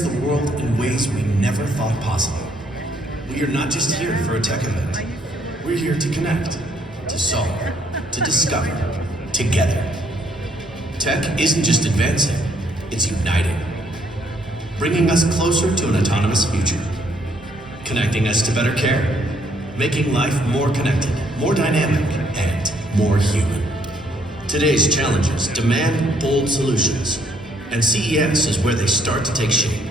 the world in ways we never thought possible. We are not just here for a tech event. We're here to connect, to solve, to discover, together. Tech isn't just advancing, it's uniting. Bringing us closer to an autonomous future. Connecting us to better care. Making life more connected, more dynamic, and more human. Today's challenges demand bold solutions, and CES is where they start to take shape.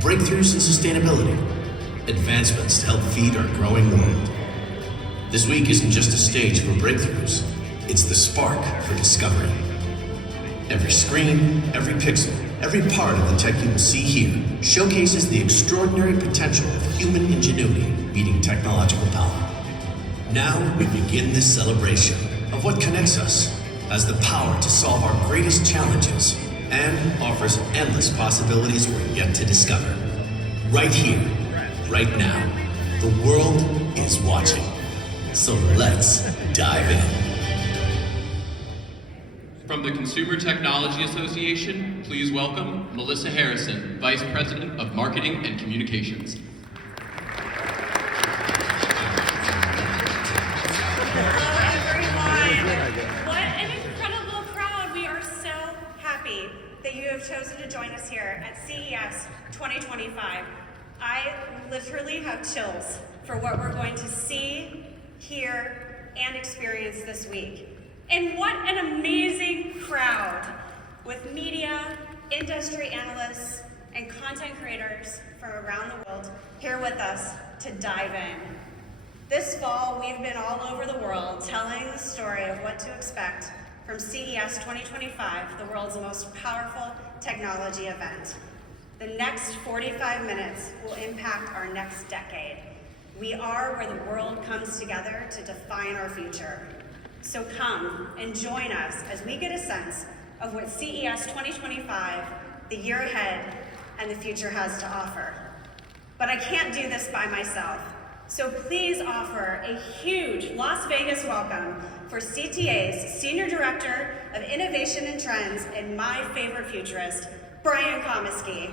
Breakthroughs in sustainability, advancements to help feed our growing world. This week isn't just a stage for breakthroughs, it's the spark for discovery. Every screen, every pixel, every part of the tech you will see here showcases the extraordinary potential of human ingenuity meeting technological power. Now we begin this celebration of what connects us, has the power to solve our greatest challenges, and offers endless possibilities we're yet to discover. Right here, right now, the world is watching. So let's dive in. From the Consumer Technology Association, please welcome Melissa Harrison, Vice President of Marketing and Communications. That you have chosen to join us here at CES 2025. I literally have chills for what we're going to see, hear, and experience this week. And what an amazing crowd with media, industry analysts, and content creators from around the world here with us to dive in. This fall, we've been all over the world telling the story of what to expect from CES 2025, the world's most powerful technology event. The next 45 minutes will impact our next decade. We are where the world comes together to define our future. So come and join us as we get a sense of what CES 2025, the year ahead, and the future has to offer. But I can't do this by myself. So please offer a huge Las Vegas welcome for CTA's Senior Director of Innovation and Trends and my favorite futurist, Brian Komisky.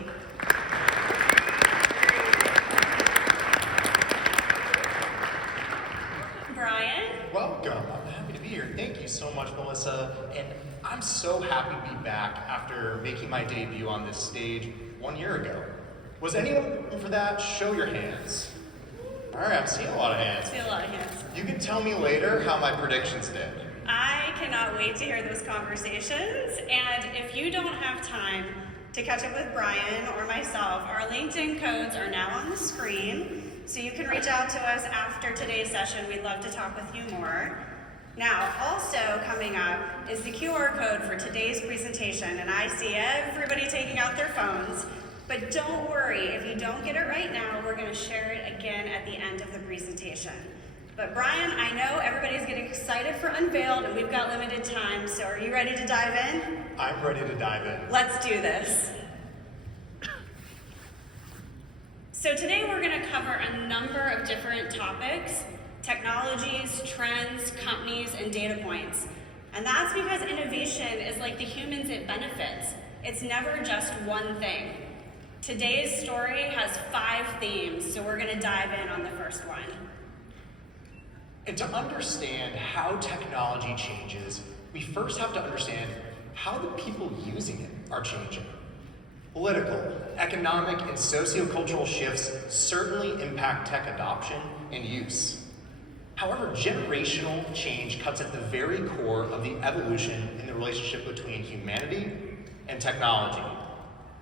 Brian? Welcome. I'm happy to be here. Thank you so much, Melissa. And I'm so happy to be back after making my debut on this stage 1 year ago. Was anyone looking for that? Show your hands. All right, I'm seeing a lot of hands. I see a lot of hands. You can tell me later how my predictions did. I cannot wait to hear those conversations. And if you don't have time to catch up with Brian or myself, our LinkedIn codes are now on the screen. So you can reach out to us after today's session. We'd love to talk with you more. Now, also coming up is the QR code for today's presentation. And I see everybody taking out their phones. But don't worry, if you don't get it right now, we're going to share it again at the end of the presentation. But Brian, I know everybody's getting excited for Unveiled, and we've got limited time, so are you ready to dive in? I'm ready to dive in. Let's do this. So today we're going to cover a number of different topics, technologies, trends, companies, and data points. And that's because innovation is like the humans it benefits. It's never just one thing. Today's story has 5 themes, so we're going to dive in on the first one. And to understand how technology changes, we first have to understand how the people using it are changing. Political, economic, and sociocultural shifts certainly impact tech adoption and use. However, generational change cuts at the very core of the evolution in the relationship between humanity and technology.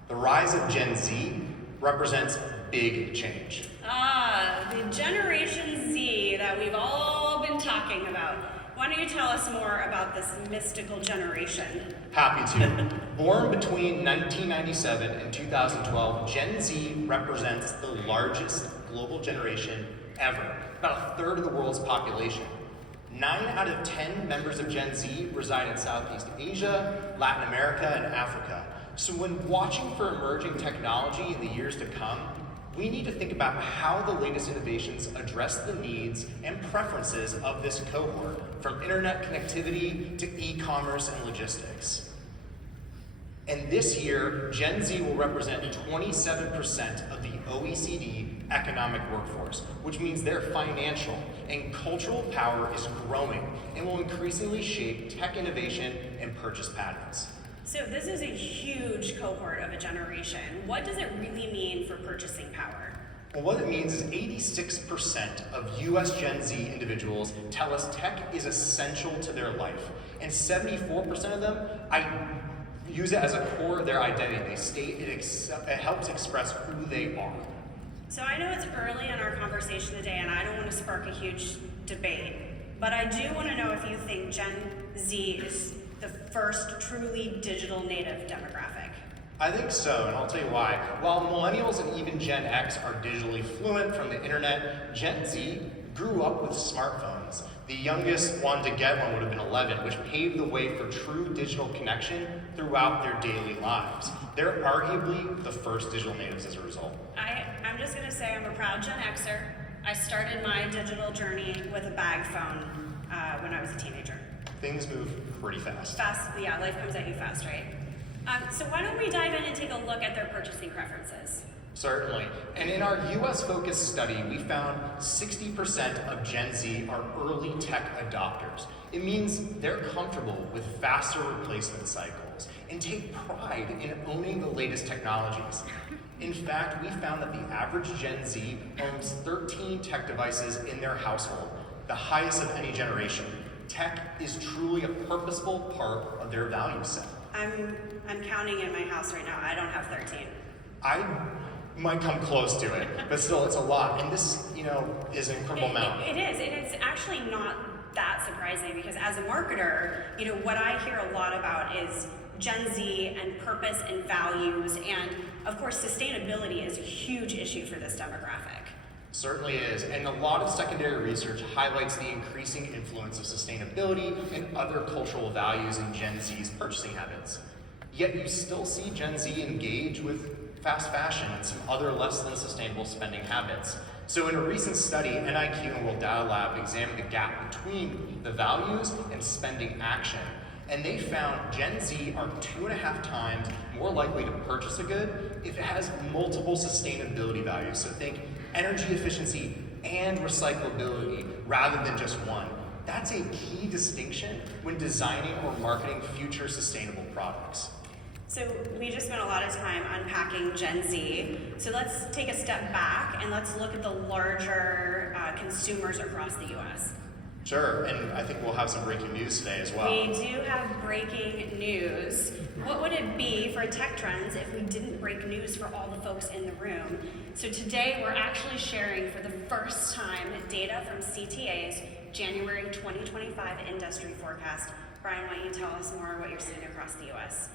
The rise of Gen Z represents big change. The Generation Z that we've all been talking about. Why don't you tell us more about this mystical generation? Happy to. Born between 1997 and 2012, Gen Z represents the largest global generation ever, about 1/3 of the world's population. 9 out of 10 members of Gen Z reside in Southeast Asia, Latin America, and Africa. So when watching for emerging technology in the years to come, we need to think about how the latest innovations address the needs and preferences of this cohort, from internet connectivity to e-commerce and logistics. And this year, Gen Z will represent 27% of the OECD economic workforce, which means their financial and cultural power is growing and will increasingly shape tech innovation and purchase patterns. So this is a huge cohort of a generation. What does it really mean for purchasing power? Well, what it means is 86% of US Gen Z individuals tell us tech is essential to their life, and 74% of them use it as a core of their identity. They state it helps express who they are. So I know it's early in our conversation today, and I don't want to spark a huge debate, but I do want to know if you think Gen Z is the first truly digital native demographic. I think so, and I'll tell you why. While millennials and even Gen X are digitally fluent from the internet, Gen Z grew up with smartphones. The youngest one to get one would have been 11, which paved the way for true digital connection throughout their daily lives. They're arguably the first digital natives as a result. I'm just going to say I'm a proud Gen Xer. I started my digital journey with a bag phone when I was a teenager. Things move pretty fast. Yeah, life comes at you fast, right? So why don't we dive in and take a look at their purchasing preferences? Certainly. And in our US-focused study, we found 60% of Gen Z are early tech adopters. It means they're comfortable with faster replacement cycles and take pride in owning the latest technologies. In fact, we found that the average Gen Z owns 13 tech devices in their household, the highest of any generation. Tech is truly a purposeful part of their value set. I'm counting in my house right now. I don't have 13. I might come close to it, but still, it's a lot. And this, is an incredible amount. It is. It's actually not that surprising because as a marketer, what I hear a lot about is Gen Z and purpose and values, and of course, sustainability is a huge issue for this demographic. Certainly is, and a lot of secondary research highlights the increasing influence of sustainability and other cultural values in Gen Z's purchasing habits. Yet you still see Gen Z engage with fast fashion and some other less than sustainable spending habits. So in a recent study, NIQ and World Data Lab examined the gap between the values and spending action. And they found Gen Z are 2.5 times more likely to purchase a good if it has multiple sustainability values. So think energy efficiency and recyclability rather than just one. That's a key distinction when designing or marketing future sustainable products. So we just spent a lot of time unpacking Gen Z. So let's take a step back and let's look at the larger consumers across the US. Sure, and I think we'll have some breaking news today as well. We do have breaking news. What would it be for Tech Trends if we didn't break news for all the folks in the room? So today we're actually sharing for the first time data from CTA's January 2025 industry forecast. Brian, why don't you tell us more what you're seeing across the US?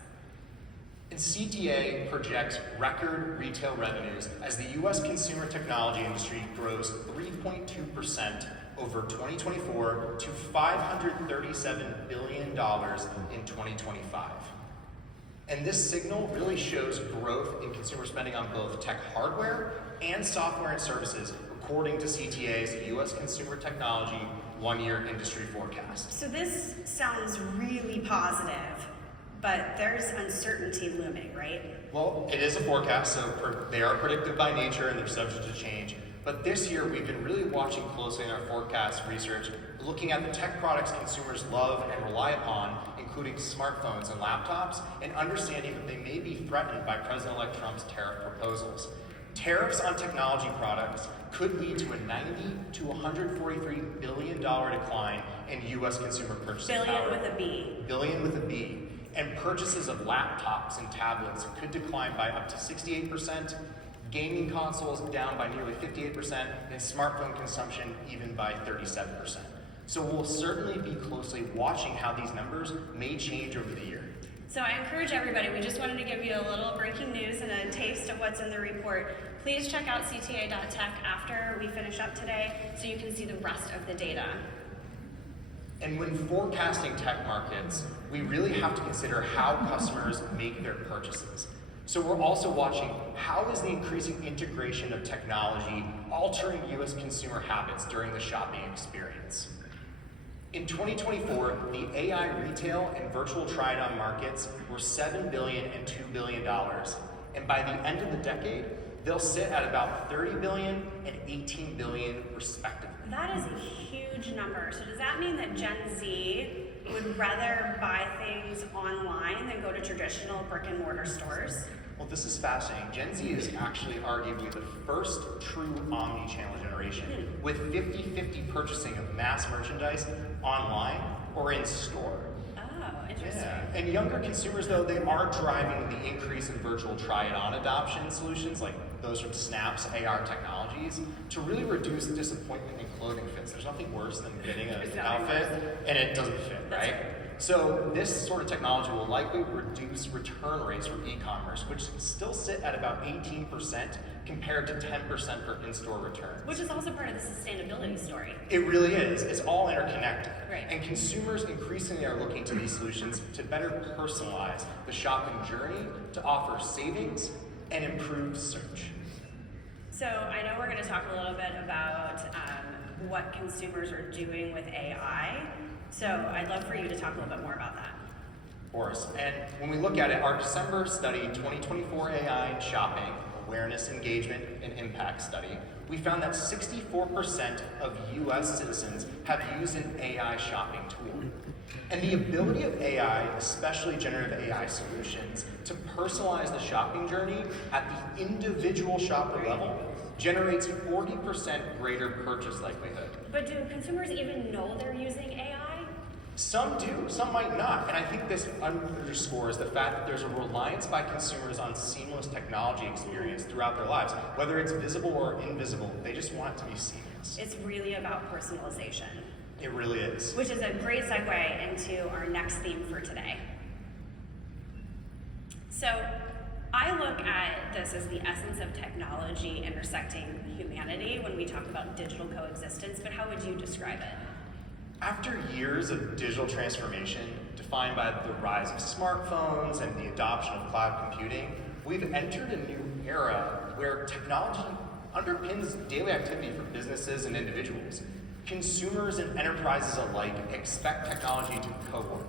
And CTA projects record retail revenues as the US consumer technology industry grows 3.2% over 2024 to $537 billion in 2025. And this signal really shows growth in consumer spending on both tech hardware and software and services, according to CTA's US Consumer Technology one-year industry forecast. So this sounds really positive, but there's uncertainty looming, right? Well, it is a forecast, so they are predictive by nature and they're subject to change. But this year, we've been really watching closely in our forecast research, looking at the tech products consumers love and rely upon, including smartphones and laptops, and understanding that they may be threatened by President-elect Trump's tariff proposals. Tariffs on technology products could lead to a $90 to $143 billion decline in U.S. consumer purchasing power. Billion with a B. Billion with a B. And purchases of laptops and tablets could decline by up to 68%, gaming consoles down by nearly 58%, and smartphone consumption even by 37%. So we'll certainly be closely watching how these numbers may change over the year. So I encourage everybody, we just wanted to give you a little breaking news and a taste of what's in the report. Please check out CTA.tech after we finish up today so you can see the rest of the data. And when forecasting tech markets, we really have to consider how customers make their purchases. So we're also watching how is the increasing integration of technology altering U.S. consumer habits during the shopping experience. In 2024, the AI retail and virtual try-it-on markets were $7 billion and $2 billion. And by the end of the decade, they'll sit at about $30 billion and $18 billion respectively. That is a huge number. So does that mean that Gen Z would rather buy things online than go to traditional brick and mortar stores? Well, this is fascinating. Gen Z is actually arguably the first true omni-channel generation, with 50-50 purchasing of mass merchandise online or in store. Oh, interesting. Yeah. And younger consumers, though, they are driving the increase in virtual try-it-on adoption solutions, like those from Snap's AR technologies, to really reduce disappointment in clothing fits. There's nothing worse than getting an outfit and it doesn't fit, right? So this sort of technology will likely reduce return rates for e-commerce, which still sit at about 18% compared to 10% for in-store returns. Which is also part of the sustainability story. It really is. It's all interconnected. Right. And consumers increasingly are looking to these solutions to better personalize the shopping journey, to offer savings and improved search. So I know we're going to talk a little bit about what consumers are doing with AI. So I'd love for you to talk a little bit more about that. Of course. And when we look at it, our December study, 2024 AI and Shopping, Awareness, Engagement, and Impact study, we found that 64% of US citizens have used an AI shopping tool. And the ability of AI, especially generative AI solutions, to personalize the shopping journey at the individual shopper level generates 40% greater purchase likelihood. But do consumers even know they're using AI? Some do, some might not. And I think this underscores the fact that there's a reliance by consumers on seamless technology experience throughout their lives. Whether it's visible or invisible, they just want it to be seamless. It's really about personalization. It really is. Which is a great segue into our next theme for today. So I look at this as the essence of technology intersecting humanity when we talk about digital coexistence, but how would you describe it? After years of digital transformation, defined by the rise of smartphones and the adoption of cloud computing, we've entered a new era where technology underpins daily activity for businesses and individuals. Consumers and enterprises alike expect technology to co-work,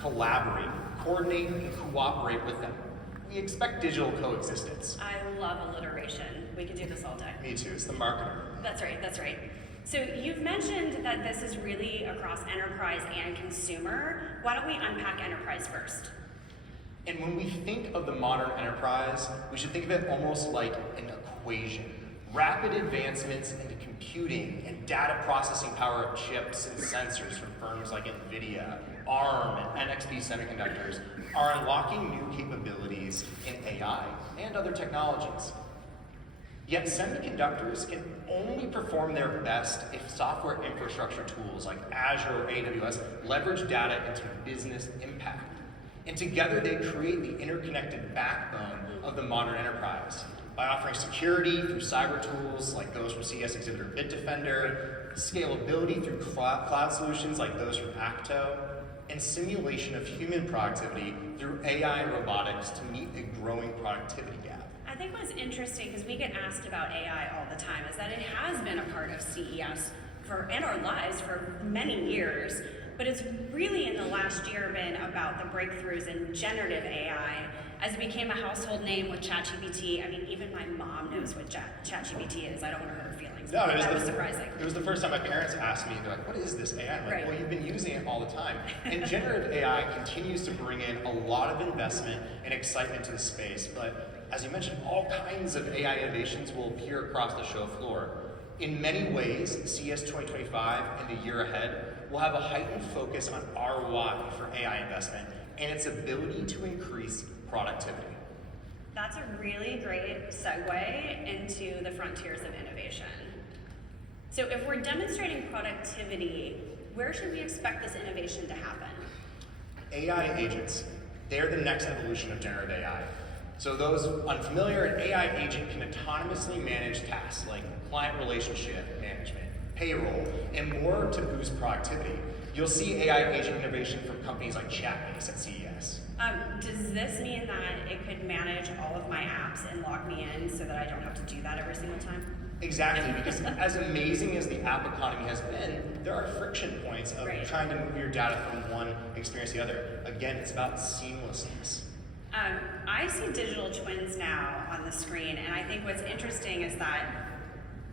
collaborate, coordinate, and cooperate with them. We expect digital coexistence. I love alliteration. We could do this all day. Me too, it's the marketer. That's right, that's right. So you've mentioned that this is really across enterprise and consumer. Why don't we unpack enterprise first? And when we think of the modern enterprise, we should think of it almost like an equation. Rapid advancements into computing and data processing power of chips and sensors from firms like NVIDIA, ARM, and NXP Semiconductors are unlocking new capabilities in AI and other technologies. Yet semiconductors can only perform their best if software infrastructure tools like Azure or AWS leverage data into business impact. And together they create the interconnected backbone of the modern enterprise by offering security through cyber tools like those from CES exhibitor Bitdefender, scalability through cloud solutions like those from Acto, and simulation of human productivity through AI and robotics to meet a growing productivity gap. I think what's interesting, because we get asked about AI all the time, is that it has been a part of CES and our lives for many years, but it's really in the last year been about the breakthroughs in generative AI as it became a household name with ChatGPT. I mean, even my mom knows what ChatGPT is. I don't want to hurt her feelings. No, that was surprising. It was the first time my parents asked me, they're like, what is this AI? I'm like, Right. well, you've been using it all the time. And generative AI continues to bring in a lot of investment and excitement to the space, but as you mentioned, all kinds of AI innovations will appear across the show floor. In many ways, CES 2025 and the year ahead will have a heightened focus on ROI for AI investment and its ability to increase productivity. That's a really great segue into the frontiers of innovation. So if we're demonstrating productivity, where should we expect this innovation to happen? AI agents, they're the next evolution of generative AI. So those unfamiliar, an AI agent can autonomously manage tasks like client relationship management, payroll, and more to boost productivity. You'll see AI agent innovation from companies like Chatbase at CES. Does this mean that it could manage all of my apps and log me in so that I don't have to do that every single time? Exactly, because as amazing as the app economy has been, there are friction points of trying to move your data from one experience to the other. Again, it's about seamlessness. I see digital twins now on the screen, and I think what's interesting is that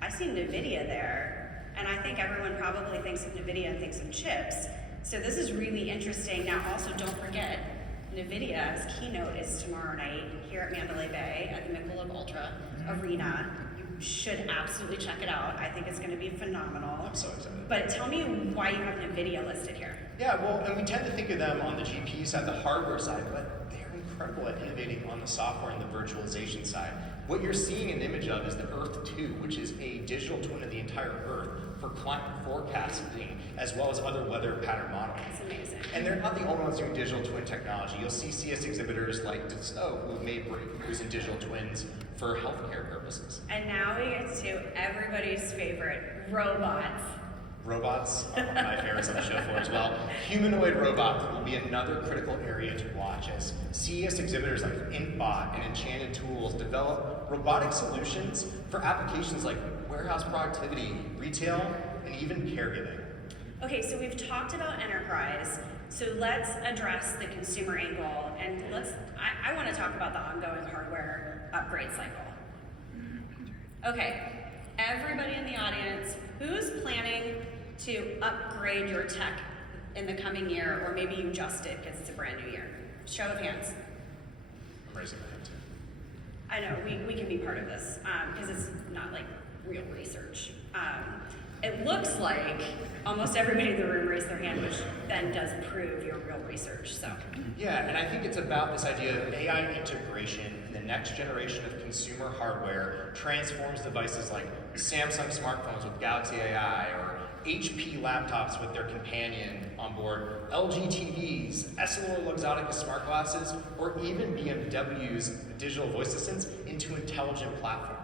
I see NVIDIA there, and I think everyone probably thinks of NVIDIA and thinks of chips. So this is really interesting. Now, also, don't forget, NVIDIA's keynote is tomorrow night here at Mandalay Bay at the Michelob Ultra Arena. You should absolutely check it out. I think it's going to be phenomenal. I'm so excited. But tell me why you have NVIDIA listed here. Yeah, well, and we tend to think of them on the GPU side, the hardware side, but they're incredible at innovating on the software and the virtualization side. What you're seeing an image of is the Earth 2, which is a digital twin of the entire Earth for climate forecasting, as well as other weather pattern modeling. It's amazing. And they're not the only ones doing digital twin technology. You'll see CS exhibitors like Dassault who have made breakthroughs in digital twins for healthcare purposes. And now we get to everybody's favorite, robots. Robots are one of my favorites on the show floor as well. Humanoid robots will be another critical area to watch as CES exhibitors like Inkbot and Enchanted Tools develop robotic solutions for applications like warehouse productivity, retail, and even caregiving. Okay, so we've talked about enterprise, so let's address the consumer angle, and I want to talk about the ongoing hardware upgrade cycle. Okay, everybody in the audience, who's planning to upgrade your tech in the coming year, or maybe you just did because it's a brand new year? Show of hands. I'm raising my hand too. I know, we can be part of this, because it's not like real research. It looks like almost everybody in the room raised their hand, which then does prove your real research, so. Yeah, and I think it's about this idea of AI integration in the next generation of consumer hardware transforms devices like Samsung smartphones with Galaxy AI, or HP laptops with their companion on board, LG TVs, EssilorLuxottica smart glasses, or even BMW's digital voice assistants into intelligent platforms.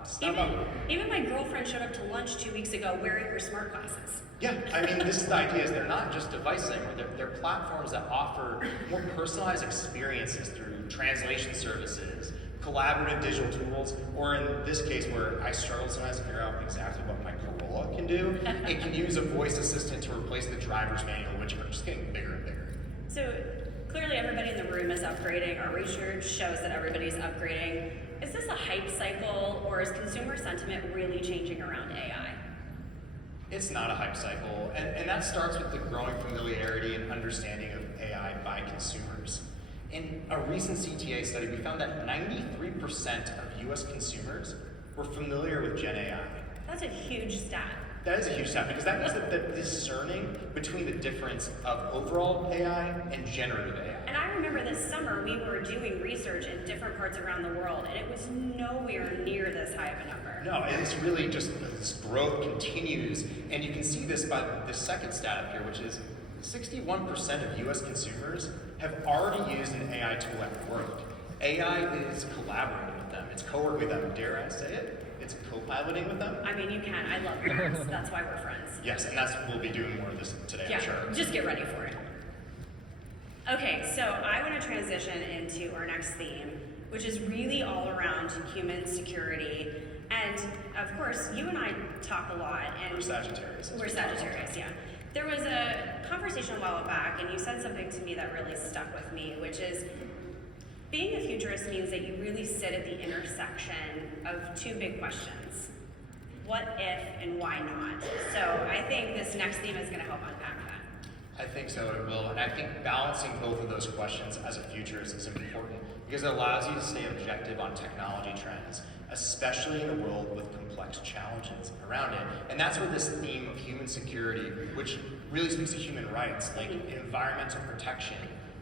Even my girlfriend showed up to lunch 2 weeks ago wearing her smart glasses. Yeah, I mean, this is the idea, is they're not just devices anymore, they're platforms that offer more personalized experiences through translation services, collaborative digital tools, or in this case where I struggle sometimes to figure out exactly what my Corolla can do, it can use a voice assistant to replace the driver's manual, which are just getting bigger and bigger. So clearly everybody in the room is upgrading. Our research shows that everybody's upgrading. Is this a hype cycle, or is consumer sentiment really changing around AI? It's not a hype cycle, and that starts with the growing familiarity and understanding of AI by consumers. In a recent CTA study, we found that 93% of US consumers were familiar with Gen AI. That's a huge stat. That is a huge stat, because that means that they're discerning between the difference of overall AI and generative AI. And I remember this summer we were doing research in different parts around the world, and it was nowhere near this high of a number. No, it's really just, this growth continues, and you can see this by the second stat up here, which is 61% of US consumers have already used an AI tool at work. AI is collaborating with them, it's co-working with them, dare I say it? It's co-piloting with them. I mean, you can. I love friends. That's why we're friends. Yes, and we'll be doing more of this today, Yeah, I'm sure. just get ready for it. Okay, so I want to transition into our next theme, which is really all around human security. And of course, you and I talk a lot. And We're Sagittarius. We're Sagittarius, yeah. There was a conversation a while back, and you said something to me that really stuck with me, which is being a futurist means that you really sit at the intersection of two big questions. What if and why not? So I think this next theme is going to help unpack that. I think so, it will. And I think balancing both of those questions as a futurist is important, because it allows you to stay objective on technology trends, especially in a world with complex challenges around it. And that's where this theme of human security, which really speaks to human rights, like environmental protection,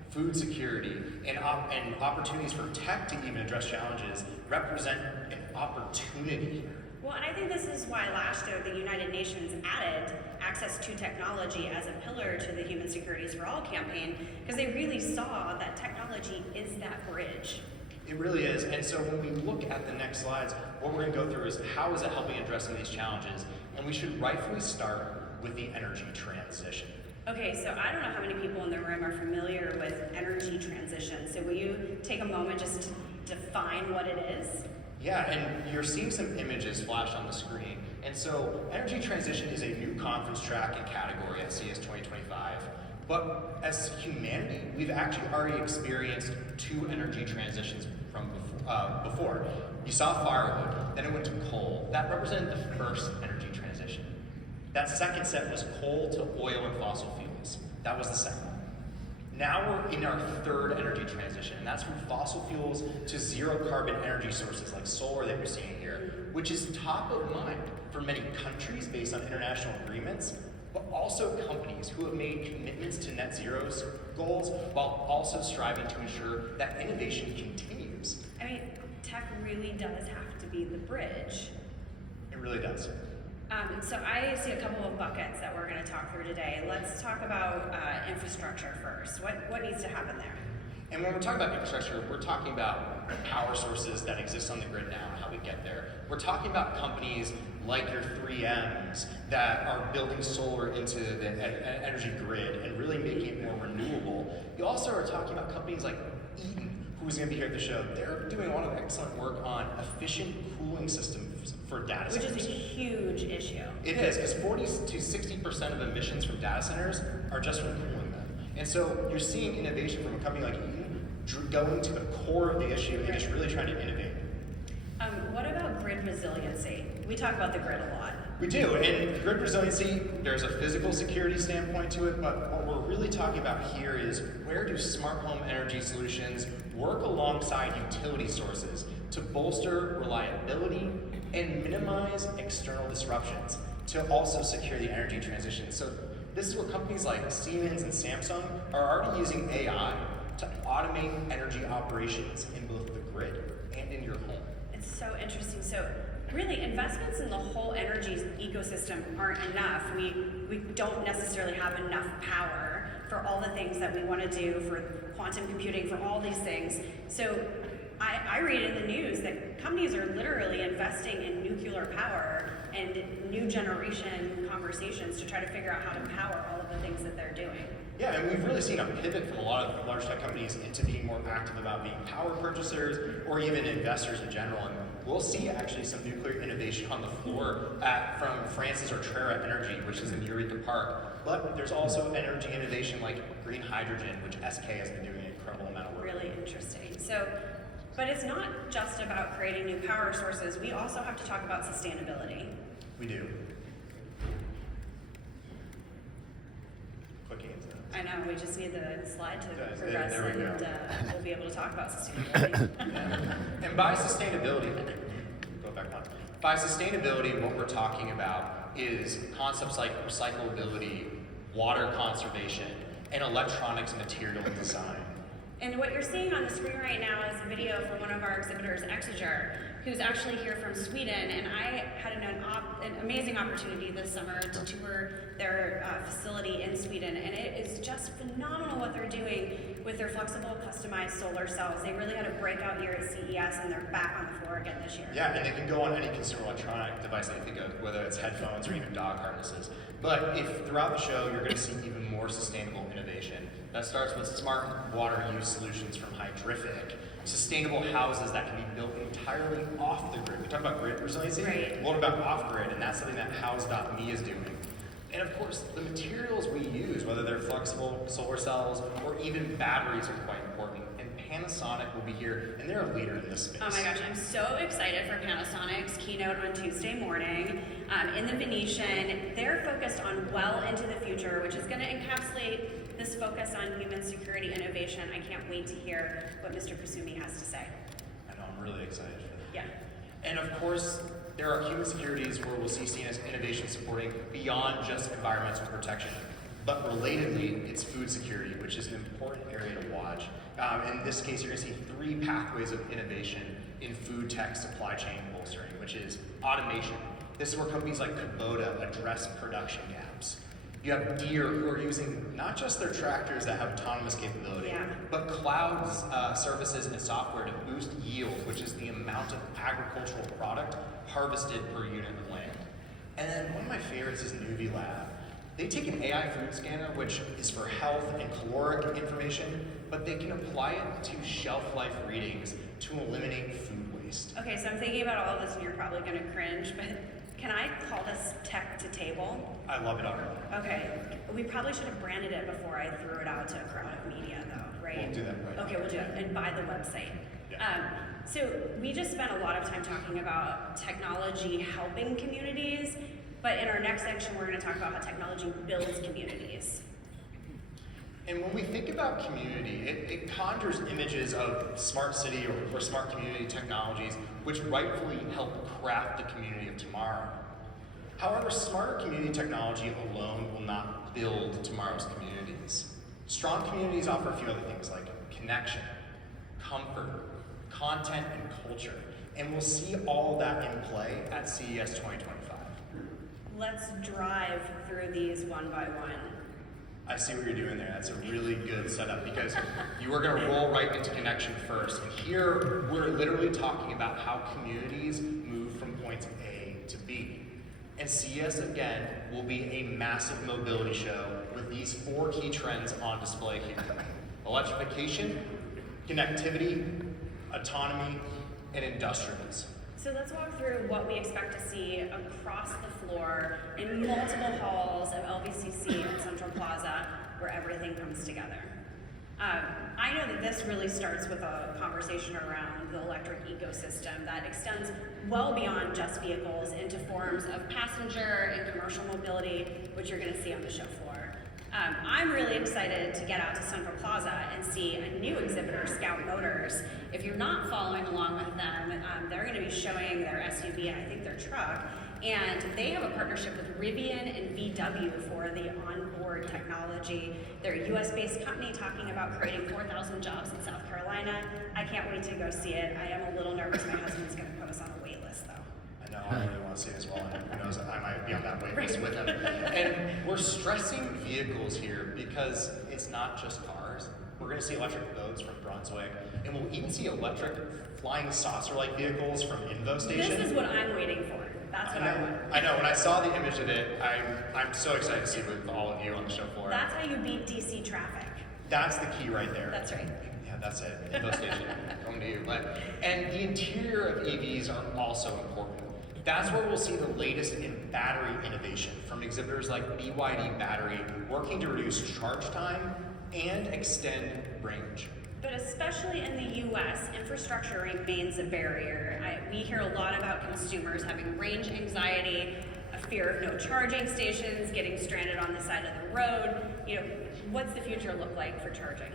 food security, and opportunities for tech to even address challenges, represent an opportunity here. Well, and I think this is why last year the United Nations added access to technology as a pillar to the Human Securities for All campaign, because they really saw that technology is that bridge. It really is. And so when we look at the next slides, what we're going to go through is how is it helping address some of these challenges? And we should rightfully start with the energy transition. Okay, so I don't know how many people in the room are familiar with energy transition. So will you take a moment just to define what it is? Yeah, and you're seeing some images flashed on the screen. And so energy transition is a new conference track and category at CES 2025. But as humanity, we've actually already experienced 2 energy transitions from before. You saw firewood, then it went to coal. That represented the first energy transition. That second set was coal to oil and fossil fuels. That was the second one. Now we're in our third energy transition, and that's from fossil fuels to zero carbon energy sources like solar that you're seeing here, which is top of mind for many countries based on international agreements, but also companies who have made commitments to net zero goals while also striving to ensure that innovation continues. I mean, tech really does have to be the bridge. It really does. So I see a couple of buckets that we're going to talk through today. Let's talk about infrastructure first. What needs to happen there? And when we're talking about infrastructure, we're talking about power sources that exist on the grid now and how we get there. We're talking about companies like your 3Ms that are building solar into the energy grid and really making it more renewable. You also are talking about companies like Eaton, who's going to be here at the show. They're doing a lot of excellent work on efficient cooling systems for data centers. Which is a huge issue. It is, because 40 to 60% of emissions from data centers are just from cooling them. And so you're seeing innovation from a company like Eaton going to the core of the issue and just really trying to innovate. What about grid resiliency? We talk about the grid a lot. We do, and grid resiliency, there's a physical security standpoint to it, but what we're really talking about here is where do smart home energy solutions work alongside utility sources to bolster reliability and minimize external disruptions to also secure the energy transition. So this is where companies like Siemens and Samsung are already using AI to automate energy operations in both the grid and in your home. It's so interesting. So really, investments in the whole energy ecosystem aren't enough. We don't necessarily have enough power for all the things that we want to do, for quantum computing, for all these things. So I read in the news that companies are literally investing in nuclear power and new generation conversations to try to figure out how to power all of the things that they're doing. Yeah, and we've really seen a pivot from a lot of large tech companies into being more active about being power purchasers or even investors in general. And we'll see actually some nuclear innovation on the floor from France's Ortrera Energy, which is in Eureka Park. But there's also energy innovation like green hydrogen, which SK has been doing an incredible amount of work. Really interesting. But it's not just about creating new power sources. We also have to talk about sustainability. We do. Clicking into that. I know, we just need the slide to Guys, progress there we and go. we'll be able to talk about sustainability. Yeah. And by sustainability, go back one. By sustainability, what we're talking about is concepts like recyclability, water conservation, and electronics material design. And what you're seeing on the screen right now is a video from one of our exhibitors, Exeger, who's actually here from Sweden. And I had an amazing opportunity this summer to tour their facility in Sweden. And it is just phenomenal what they're doing with their flexible, customized solar cells. They really had a breakout year at CES, and they're back on the floor again this year. Yeah, and they can go on any consumer electronic device that you think of, whether it's headphones or even dog harnesses. But if throughout the show you're going to see even more sustainable innovation, that starts with smart water use solutions from Hydrific, sustainable houses that can be built entirely off the grid. We talk about grid resiliency, Right. What about off grid? And that's something that House.me is doing. And of course, the materials we use, whether they're flexible solar cells or even batteries, are quite important. And Panasonic will be here, and they're a leader in this space. Oh my gosh, I'm so excited for Panasonic's keynote on Tuesday morning in the Venetian. They're focused on well into the future, which is going to encapsulate this focus on human security innovation. I can't wait to hear what Mr. Kusumi has to say. I know, I'm really excited for that. Yeah. And of course, there are human securities where we'll see CNS innovation supporting beyond just environmental protection. But relatedly, it's food security, which is an important area to watch. In this case, you're going to see 3 pathways of innovation in food tech supply chain bolstering, which is automation. This is where companies like Kubota address production gaps. You have Deere, who are using not just their tractors that have autonomous capability, Yeah. but cloud services and software to boost yield, which is the amount of agricultural product harvested per unit of land. And then one of my favorites is Nuvi Lab. They take an AI food scanner, which is for health and caloric information, but they can apply it to shelf life readings to eliminate food waste. Okay, so I'm thinking about all of this and you're probably gonna cringe, but can I call this tech to table? I love it already. Okay, we probably should have branded it before I threw it out to a crowd of media though, right? We'll do that, right? Okay, we'll do it, and buy the website. Yeah. So we just spent a lot of time talking about technology helping communities, but in our next section, we're gonna talk about how technology builds communities. And when we think about community, it conjures images of smart city or smart community technologies, which rightfully help craft the community of tomorrow. However, smarter community technology alone will not build tomorrow's communities. Strong communities offer a few other things like connection, comfort, content, and culture. And we'll see all that in play at CES 2025. Let's drive through these one by one. I see what you're doing there. That's a really good setup because you were going to roll right into connection first. And here we're literally talking about how communities move from point A to B. And CES again will be a massive mobility show with these 4 key trends on display here: electrification, connectivity, autonomy, and industrials. So let's walk through what we expect to see across the floor in multiple halls of LVCC and Central Plaza, where everything comes together. I know that this really starts with a conversation around the electric ecosystem that extends well beyond just vehicles into forms of passenger and commercial mobility, which you're going to see on the show floor. I'm really excited to get out to Central Plaza and see a new exhibitor, Scout Motors. If you're not following along with them, they're going to be showing their SUV and I think their truck. And they have a partnership with Rivian and VW for the onboard technology. They're a US-based company talking about creating 4,000 jobs in South Carolina. I can't wait to go see it. I am a little nervous my husband's going to put us on a wait list though. I know, I really want to see it as well, and who knows, I might be on that wait list with him. And we're stressing vehicles here because it's not just cars. We're going to see electric boats from Brunswick, and we'll even see electric flying saucer-like vehicles from Invo Station. This is what I'm waiting for. That's what I want. I know, when I saw the image of it, I'm so excited to see it with all of you on the show floor. That's how you beat DC traffic. That's the key right there. That's right. Yeah, that's it. Invo Station, coming to you. And the interior of EVs are also important. That's where we'll see the latest in battery innovation from exhibitors like BYD Battery, working to reduce charge time and extend range. But especially in the US, infrastructure remains a barrier. We hear a lot about consumers having range anxiety, a fear of no charging stations, getting stranded on the side of the road. You know, what's the future look like for charging?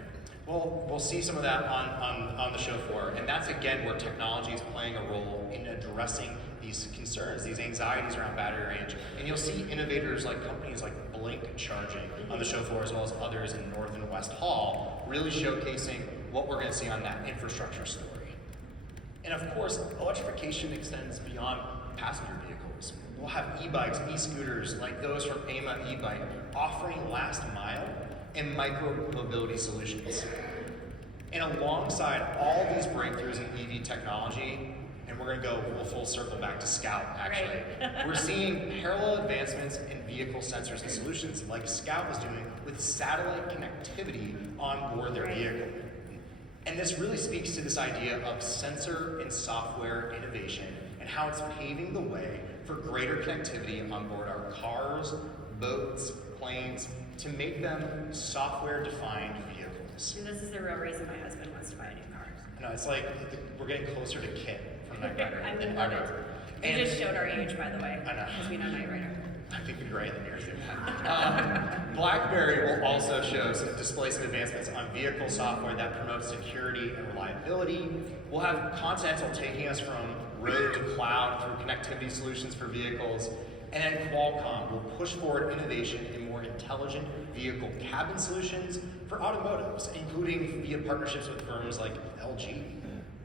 Well, we'll see some of that on the show floor, and that's again where technology is playing a role in addressing these concerns, these anxieties around battery range. And you'll see innovators like companies like Blink Charging on the show floor, as well as others in North and West Hall, really showcasing what we're going to see on that infrastructure story. And of course, electrification extends beyond passenger vehicles. We'll have e-bikes, e-scooters like those from AMA e-bike, offering last mile and micro-mobility solutions. And alongside all these breakthroughs in EV technology, and we're going to go full circle back to Scout, actually. Right. We're seeing parallel advancements in vehicle sensors and solutions like Scout is doing with satellite connectivity on board their vehicle. And this really speaks to this idea of sensor and software innovation and how it's paving the way for greater connectivity on board our cars, boats, planes, to make them software-defined vehicles. And this is the real reason my husband wants to buy a new car. No, it's like we're getting closer to Kit from Knight Rider. I love it. We just showed our age, by the way. I know. Because we know Knight Rider. I think you're right in the mirrors there. BlackBerry will also display some advancements on vehicle software that promotes security and reliability. We'll have Continental taking us from road to cloud through connectivity solutions for vehicles. And then Qualcomm will push forward innovation in more intelligent vehicle cabin solutions for automotives, including via partnerships with firms like LG.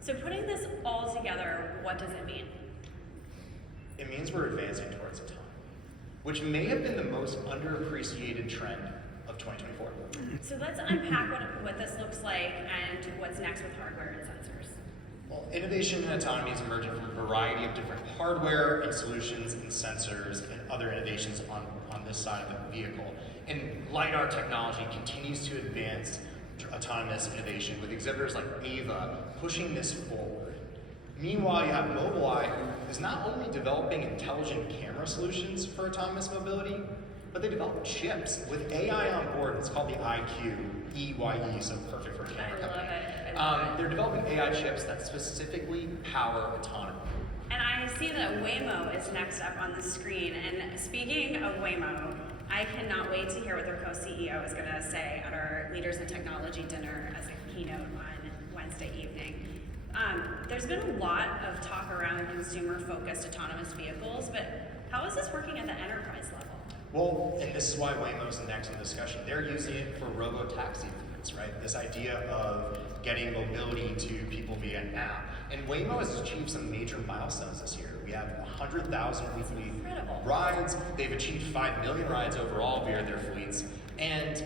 So putting this all together, what does it mean? It means we're advancing towards autonomy, which may have been the most underappreciated trend of 2024. So let's unpack what this looks like and what's next with hardware and sensors. Well, innovation and autonomy is emerging from a variety of different hardware and solutions and sensors and other innovations on this side of the vehicle. And LiDAR technology continues to advance autonomous innovation with exhibitors like Ava pushing this forward. Meanwhile, you have Mobileye, who is not only developing intelligent camera solutions for autonomous mobility, but they develop chips with AI on board. It's called the IQ, EYE, so perfect for a camera company. They're developing AI chips that specifically power autonomy. And I see that Waymo is next up on the screen. And speaking of Waymo, I cannot wait to hear what their co-CEO is going to say at our Leaders in Technology dinner as a keynote on Wednesday evening. There's been a lot of talk around consumer-focused autonomous vehicles, but how is this working at the enterprise level? Well, and this is why Waymo's next in the discussion. They're using it for robo-taxi fleets, right? This idea of getting mobility to people via an app. And Waymo has achieved some major milestones this year. We have 100,000 weekly rides. They've achieved 5 million rides overall via their fleets. And,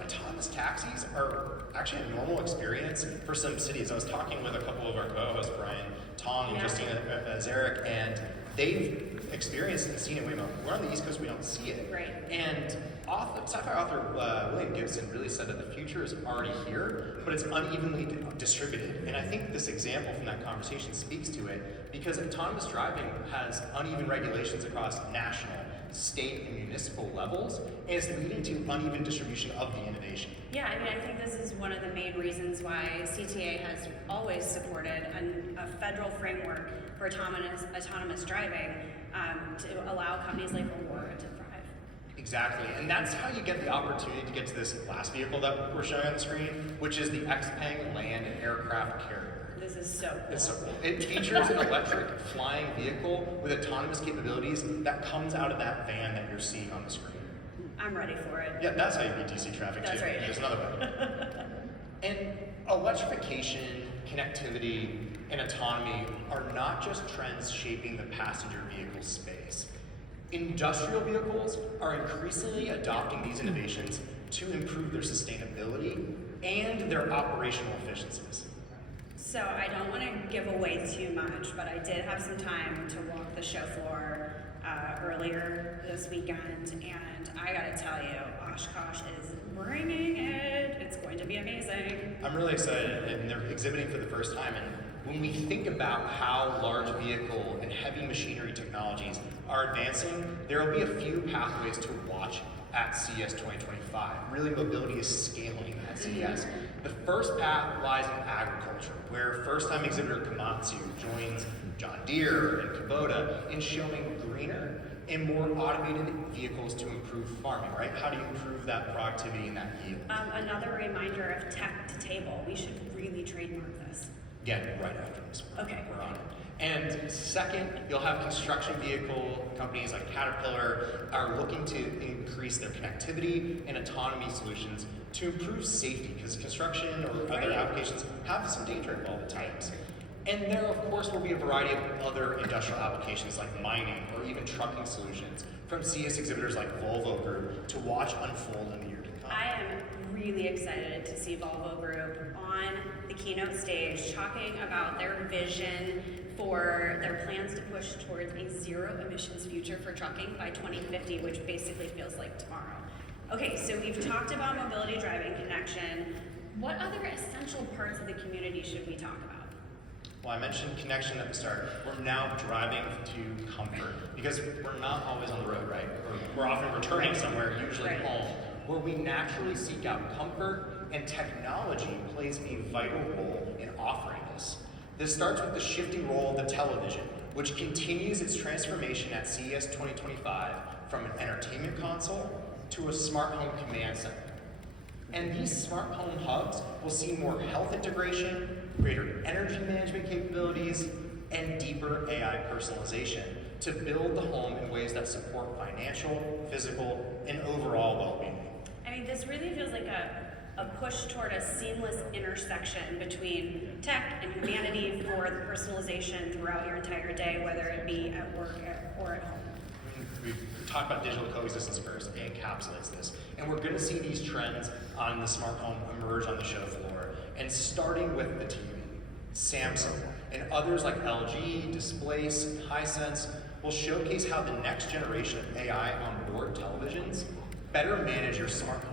autonomous taxis are actually a normal experience for some cities. I was talking with a couple of our co-hosts, Brian, Tom, and Justina Zarek, and they've experienced and seen it Waymo. We're on the East Coast, we don't see it. Right. And sci-fi author William Gibson really said that the future is already here, but it's unevenly distributed. And I think this example from that conversation speaks to it, because autonomous driving has uneven regulations across national, state, and municipal levels, and it's leading to uneven distribution of the innovation. Yeah, I think this is one of the main reasons why CTA has always supported a federal framework for autonomous driving to allow companies like Aurora to thrive. Exactly, and that's how you get the opportunity to get to this last vehicle that we're showing on the screen, which is the XPeng land and aircraft carrier. This is so cool. It's so cool. It features an electric flying vehicle with autonomous capabilities that comes out of that van that you're seeing on the screen. I'm ready for it. Yeah, that's how you beat DC traffic That's too. right. There's another way. And electrification, connectivity, and autonomy are not just trends shaping the passenger vehicle space. Industrial vehicles are increasingly adopting these innovations to improve their sustainability and their operational efficiencies. So I don't want to give away too much, but I did have some time to walk the show floor earlier this weekend, and I gotta tell you, Oshkosh is bringing it. It's going to be amazing. I'm really excited, and they're exhibiting for the first time. And when we think about how large vehicle and heavy machinery technologies are advancing, there will be a few pathways to watch at CES 2025. Really, mobility is scaling at CES. The first path lies in agriculture, where first-time exhibitor Komatsu joins John Deere and Kubota in showing greener and more automated vehicles to improve farming, right? How do you improve that productivity and that yield? Another reminder of tech to table. We should really trademark this. Again, right after this one. Okay. We're on it. And second, you'll have construction vehicle companies like Caterpillar are looking to increase their connectivity and autonomy solutions to improve safety, because construction or other applications have some danger involved at times. And there, of course, will be a variety of other industrial applications like mining or even trucking solutions from CES exhibitors like Volvo Group to watch unfold in the year to come. I am really excited to see Volvo Group on the keynote stage talking about their vision for their plans to push towards a zero emissions future for trucking by 2050, which basically feels like tomorrow. Okay, so we've talked about mobility, driving, connection. What other essential parts of the community should we talk about? Well, I mentioned connection at the start. We're now driving to comfort, because we're not always on the road, right? We're often returning somewhere, usually home, where we naturally seek out comfort, and technology plays a vital role in offering this. This starts with the shifting role of the television, which continues its transformation at CES 2025 from an entertainment console to a smart home command center. And these smart home hubs will see more health integration, greater energy management capabilities, and deeper AI personalization to build the home in ways that support financial, physical, and overall well-being. I mean, this really feels like a push toward a seamless intersection between tech and humanity for the personalization throughout your entire day, whether it be at work or at home. We've talked about digital coexistence first, and encapsulates this. And we're going to see these trends on the smart home emerge on the show floor, and starting with the TV. Samsung, and others like LG, Displace, and Hisense will showcase how the next generation of AI on board televisions better manage your smart home.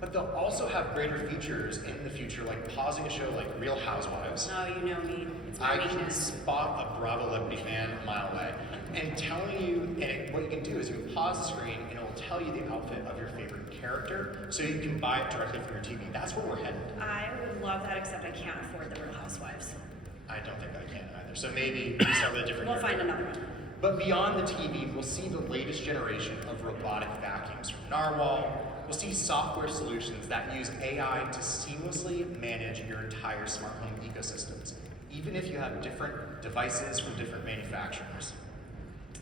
But they'll also have greater features in the future, like pausing a show like Real Housewives. Oh, you know me. It's my I can weakness. spot a Bravo Liberty fan a mile away, and telling you, what you can do is you can pause the screen and it will tell you the outfit of your favorite character, so you can buy it directly from your TV. That's where we're headed. I would love that, except I can't afford the Real Housewives. I don't think I can either. So maybe we start with a different We'll find character. another one. But beyond the TV, we'll see the latest generation of robotic vacuums from Narwhal. We'll see software solutions that use AI to seamlessly manage your entire smart home ecosystems, even if you have different devices from different manufacturers.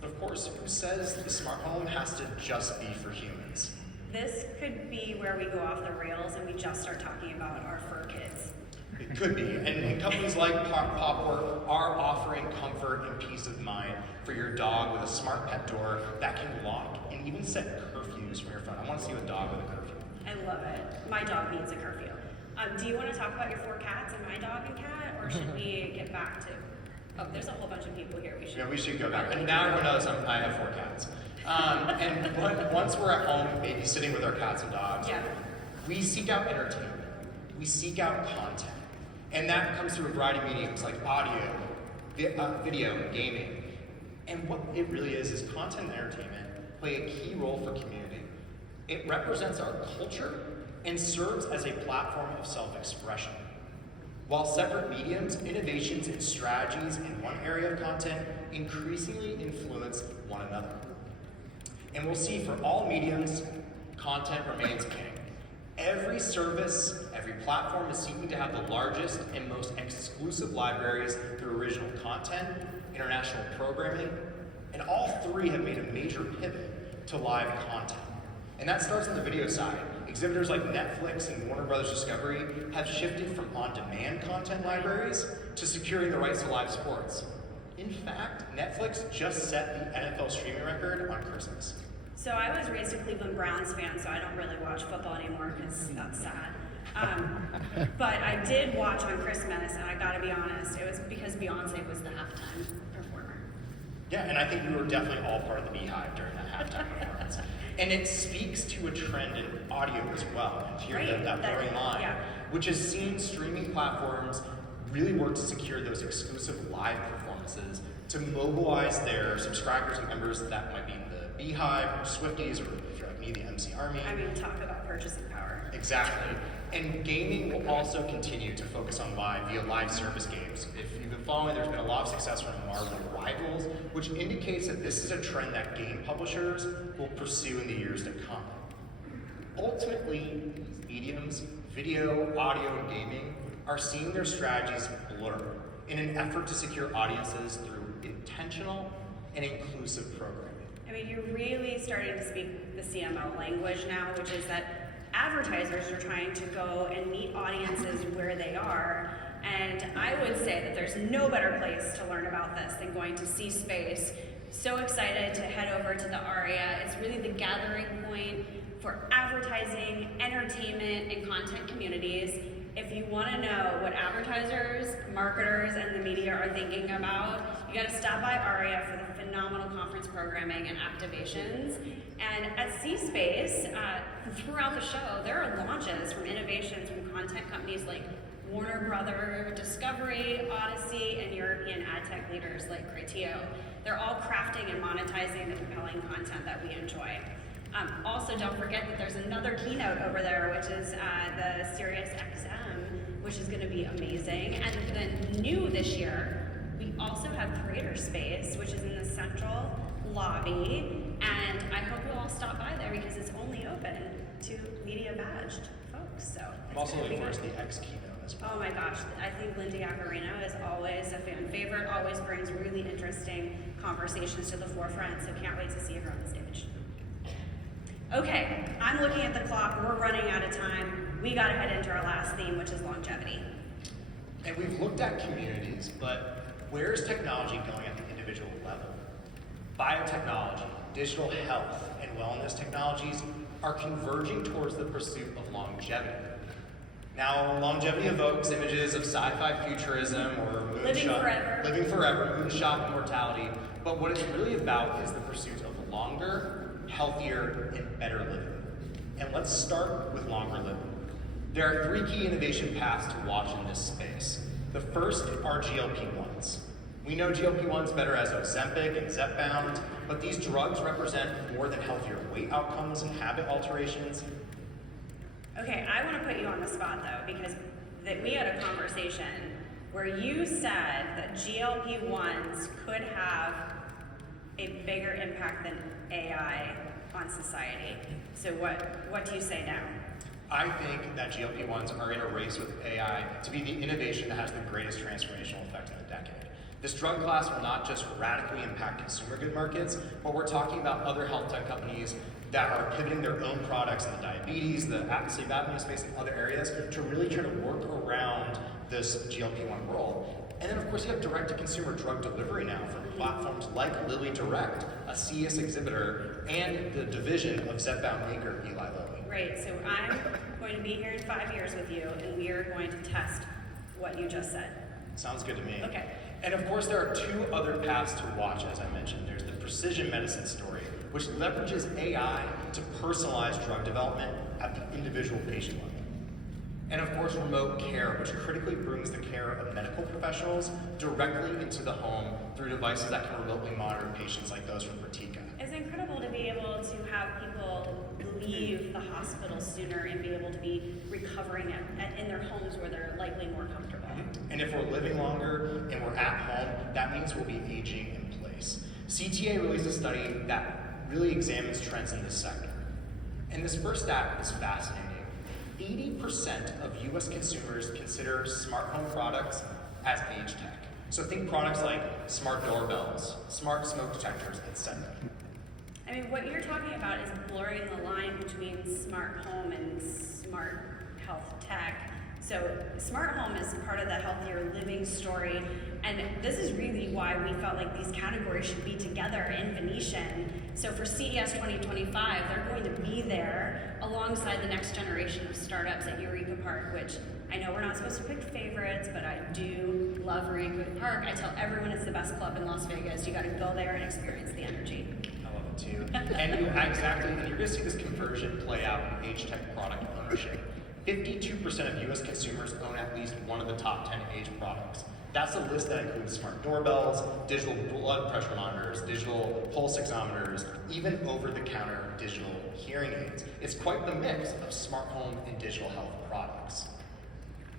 Of course, who says the smart home has to just be for humans? This could be where we go off the rails and we just start talking about our fur kids. It could be, and companies like Popwork are offering comfort and peace of mind for your dog with a smart pet door that can lock and even set curfews from your phone. I want to see a dog with a curfew. I love it. My dog needs a curfew. Do you want to talk about your 4 cats and my dog and cat, or should we get back to? Oh, there's a whole bunch of people here. We should go back. And now everyone knows I have 4 cats. And once we're at home, maybe sitting with our cats and dogs, we seek out entertainment. We seek out content. And that comes through a variety of mediums like audio, video, and gaming. And what it really is content and entertainment play a key role for community. It represents our culture and serves as a platform of self-expression. While separate mediums, innovations and strategies in one area of content increasingly influence one another. And we'll see for all mediums, content remains king. Every service, every platform is seeking to have the largest and most exclusive libraries through original content, international programming, and all 3 have made a major pivot to live content. And that starts on the video side. Exhibitors like Netflix and Warner Brothers Discovery have shifted from on-demand content libraries to securing the rights to live sports. In fact, Netflix just set the NFL streaming record on Christmas. So I was raised a Cleveland Browns fan, so I don't really watch football anymore because that's sad. But I did watch on Christmas, and I gotta be honest, it was because Beyonce was the halftime performer. Yeah, and I think we were definitely all part of the Beehive during that halftime performance. And it speaks to a trend in audio as well, and here that blurring line, which has seen streaming platforms really work to secure those exclusive live performances to mobilize their subscribers and members that might be in the Beehive or Swifties, or if you're like me, the MC Army. I mean, talk about purchasing power. Exactly. And gaming will also continue to focus on live via live service games. If you've been following, there's been a lot of success from Marvel Rivals, which indicates that this is a trend that game publishers will pursue in the years to come. Ultimately, these mediums, video, audio, and gaming, are seeing their strategies blur in an effort to secure audiences through intentional and inclusive programming. I mean, you're really starting to speak the CMO language now, which is that advertisers are trying to go and meet audiences where they are. And I would say that there's no better place to learn about this than going to C-Space. So excited to head over to the ARIA. It's really the gathering point for advertising, entertainment, and content communities. If you want to know what advertisers, marketers, and the media are thinking about, you got to stop by ARIA for the phenomenal conference programming and activations. And at C-Space, throughout the show, there are launches from innovations from content companies like Warner Brothers, Discovery, Odyssey, and European ad tech leaders like Criteo. They're all crafting and monetizing the compelling content that we enjoy. Also, don't forget that there's another keynote over there, which is the Sirius XM, which is going to be amazing. And then new this year, we also have Creator Space, which is in the central lobby. And I hope you'll all stop by there because it's only open to media badged folks. So I'm also looking forward to the X keynote as well. Oh my gosh, I think Linda Yaccarino is always a fan favorite, always brings really interesting conversations to the forefront, so can't wait to see her on the stage. Okay, I'm looking at the clock, we're running out of time. We gotta head into our last theme, which is longevity. And we've looked at communities, but where is technology going at the individual level? Biotechnology, digital health, and wellness technologies are converging towards the pursuit of longevity. Now, longevity evokes images of sci-fi futurism or Living forever. living forever, moonshot immortality. But what it's really about is the pursuit of longer, healthier, and better living. And let's start with longer living. There are 3 key innovation paths to watch in this space. The first are GLP-1s. We know GLP-1s better as Ozempic and Zepbound, but these drugs represent more than healthier weight outcomes and habit alterations. Okay, I want to put you on the spot though, because we had a conversation where you said that GLP-1s could have a bigger impact than AI on society. So what do you say now? I think that GLP-1s are in a race with AI to be the innovation that has the greatest transformational effect in the decade. This drug class will not just radically impact consumer good markets, but we're talking about other health tech companies that are pivoting their own products in the diabetes, the sleep apnea space, and other areas to really try to work around this GLP-1 world. And then, of course, you have direct-to-consumer drug delivery now from platforms like Lilly Direct, a CES exhibitor, and the division of Zepbound maker Eli Lilly. Right, so I'm going to be here in 5 years with you, and we are going to test what you just said. Sounds good to me. Okay. And of course, there are 2 other paths to watch, as I mentioned. There's the precision medicine story, which leverages AI to personalize drug development at the individual patient level. And of course, remote care, which critically brings the care of medical professionals directly into the home through devices that can remotely monitor patients like those from Pratika. It's incredible to be able to have people leave the hospital sooner and be able to be recovering in their homes where they're likely more comfortable. And if we're living longer and we're at home, that means we'll be aging in place. CTA released a study that really examines trends in this sector. And this first stat is fascinating. 80% of US consumers consider smart home products as age tech. So think products like smart doorbells, smart smoke detectors, etc. I mean, what you're talking about is blurring the line between smart home and smart health tech. So smart home is part of the healthier living story, and this is really why we felt like these categories should be together in Venetian. So for CES 2025, they're going to be there alongside the next generation of startups at Eureka Park, which I know we're not supposed to pick favorites, but I do love Eureka Park. I tell everyone it's the best club in Las Vegas. You got to go there and experience the energy. I love it too. And exactly, and you're going to see this conversion play out in age tech product ownership. 52% of US consumers own at least one of the top 10 age products. That's a list that includes smart doorbells, digital blood pressure monitors, digital pulse oximeters, even over-the-counter digital hearing aids. It's quite the mix of smart home and digital health products.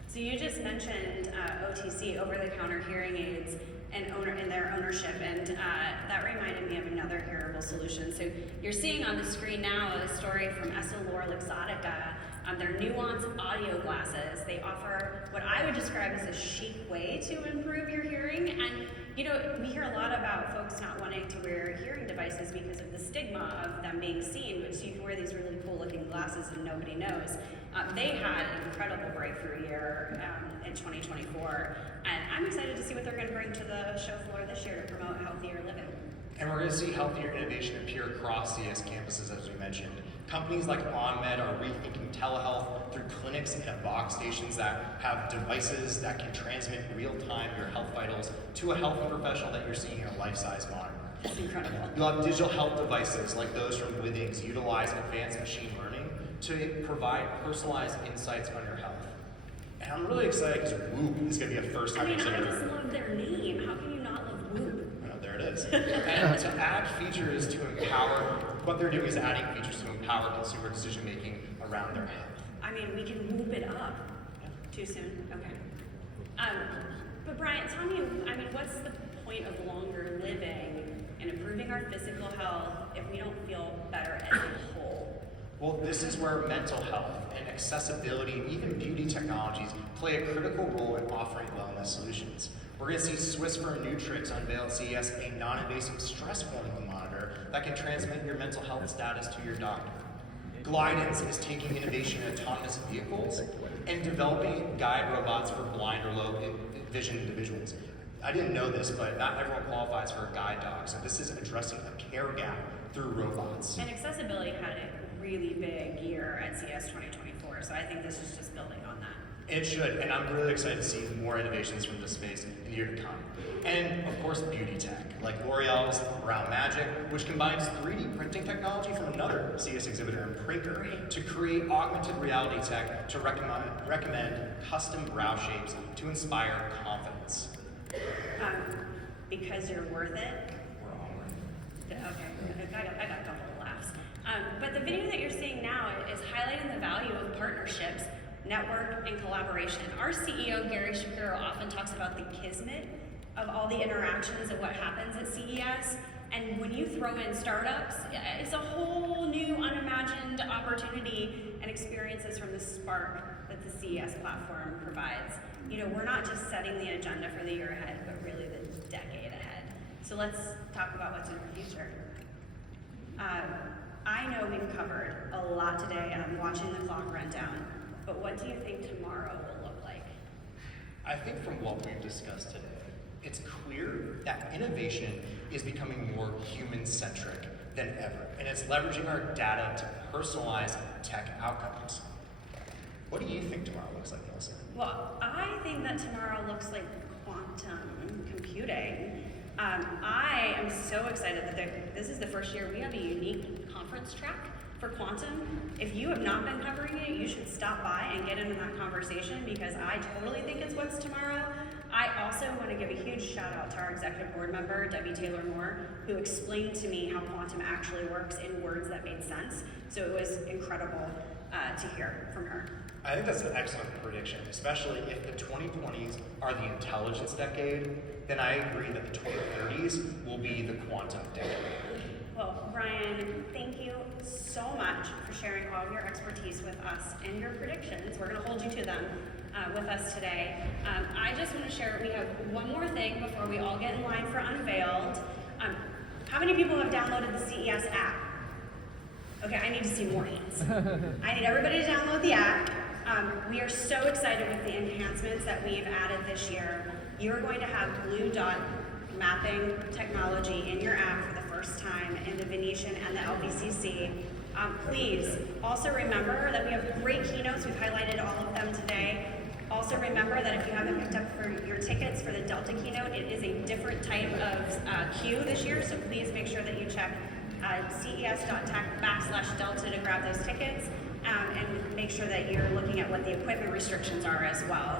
So you just mentioned OTC, over-the-counter hearing aids, and their ownership, and that reminded me of another hearable solution. So you're seeing on the screen now a story from EssilorLuxottica. Their Nuance audio glasses. They offer what I would describe as a chic way to improve your hearing. And you know, we hear a lot about folks not wanting to wear hearing devices because of the stigma of them being seen, but so you can wear these really cool looking glasses and nobody knows. They had an incredible breakthrough year in 2024, and I'm excited to see what they're going to bring to the show floor this year to promote healthier living. And we're going to see healthier innovation appear across CES campuses, as we mentioned. Companies like OnMed are rethinking telehealth through clinics and box stations that have devices that can transmit real-time your health vitals to a health professional that you're seeing in a life-size monitor. That's incredible. You'll have digital health devices like those from Withings utilize advanced machine learning to provide personalized insights on your health. And I'm really excited because Whoop is going to be a first-time I exhibitor. just love their name. How can you not love Whoop? There it is. And to add features to empower, what they're doing is adding features to empower consumer decision making around their health. I mean, we can whoop it up. Too soon? Okay. But Brian, tell me, I mean, what's the point of longer living and improving our physical health if we don't feel better as a whole? Well, this is where mental health and accessibility and even beauty technologies play a critical role in offering wellness solutions. We're going to see Swiss Firm Nutrix unveil at CES a non-invasive stress hormone monitor that can transmit your mental health status to your doctor. Glidance is taking innovation in autonomous vehicles and developing guide robots for blind or low vision individuals. I didn't know this, but not everyone qualifies for a guide dog, so this is addressing a care gap through robots. And accessibility had a really big year at CES 2024, so I think this is just building on that. It should, and I'm really excited to see more innovations from this space in the year to come. And of course, beauty tech, like L'Oreal's Brown Magic, which combines 3D printing technology from another CES exhibitor in Prinker to create augmented reality tech to recommend custom brow shapes to inspire confidence. Because you're worth it. We're all worth it. Okay, I got a couple of laughs. But the video that you're seeing now is highlighting the value of partnerships, network, and collaboration. Our CEO, Gary Shapiro, often talks about the kismet of all the interactions of what happens at CES. And when you throw in startups, it's a whole new unimagined opportunity and experiences from the spark that the CES platform provides. You know, we're not just setting the agenda for the year ahead, but really the decade ahead. So let's talk about what's in the future. I know we've covered a lot today, and I'm watching the clock run down. But what do you think tomorrow will look like? I think from what we've discussed today, it's clear that innovation is becoming more human-centric than ever, and it's leveraging our data to personalize tech outcomes. What do you think tomorrow looks like, Melissa? Well, I think that tomorrow looks like quantum computing. I am so excited that this is the first year we have a unique conference track for quantum. If you have not been covering it, you should stop by and get into that conversation because I totally think it's what's tomorrow. I also want to give a huge shout out to our executive board member, Debbie Taylor Moore, who explained to me how quantum actually works in words that made sense. So it was incredible to hear from her. I think that's an excellent prediction, especially if the 2020s are the intelligence decade, then I agree that the 2030s will be the quantum decade. Well, Brian, thank you so much for sharing all of your expertise with us and your predictions. We're going to hold you to them with us today. I just want to share, we have one more thing before we all get in line for Unveiled. How many people have downloaded the CES app? Okay, I need to see more hands. I need everybody to download the app. We are so excited with the enhancements that we've added this year. You're going to have blue dot mapping technology in your app for the first time in the Venetian and the LVCC. Please also remember that we have great keynotes. We've highlighted all of them today. Also remember that if you haven't picked up for your tickets for the Delta keynote, it is a different type of queue this year, so please make sure that you check ces.tech/Delta to grab those tickets, and make sure that you're looking at what the equipment restrictions are as well.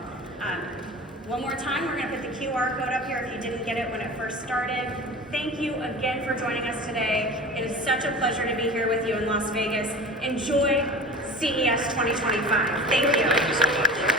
One more time, we're going to put the QR code up here if you didn't get it when it first started. Thank you again for joining us today. It is such a pleasure to be here with you in Las Vegas. Enjoy CES 2025. Thank you. Thank you so much.